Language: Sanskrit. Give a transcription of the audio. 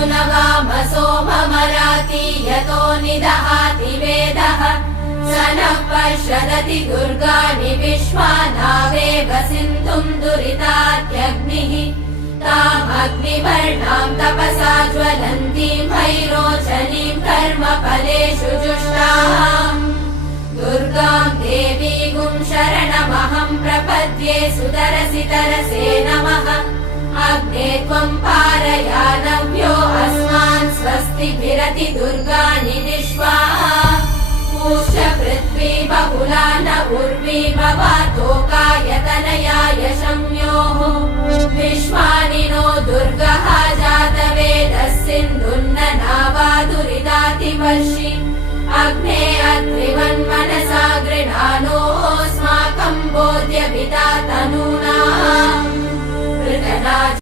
सुनवाम सोममराति यतो निदहाति वेदः स नः पश्यदति दुर्गाणि विश्वानावेव सिन्धुम् दुरितात्यग्निः तामग्निवर्णाम् तपसा ज्वलन्तीम् भैरोचनीम् कर्मफलेषु जुष्टाम् दुर्गाम् देवीगुम् शरणमहम् प्रपद्ये सुतरसि तरसे नमः अग्ने त्वम् पारयानव्यो अस्मान् स्वस्तिभिरति दुर्गाणि विश्वा पूश्च पृथ्वी बहुला न उर्वी भवातोकायतनयाय शम्योः विश्वानि नो दुर्गः जातवेदः सिन्धुन्न नावादुरिदातिवर्षि अग्ने अत्रिवन्मनसा गृणानोऽस्माकम् बोध्यभिता तनूना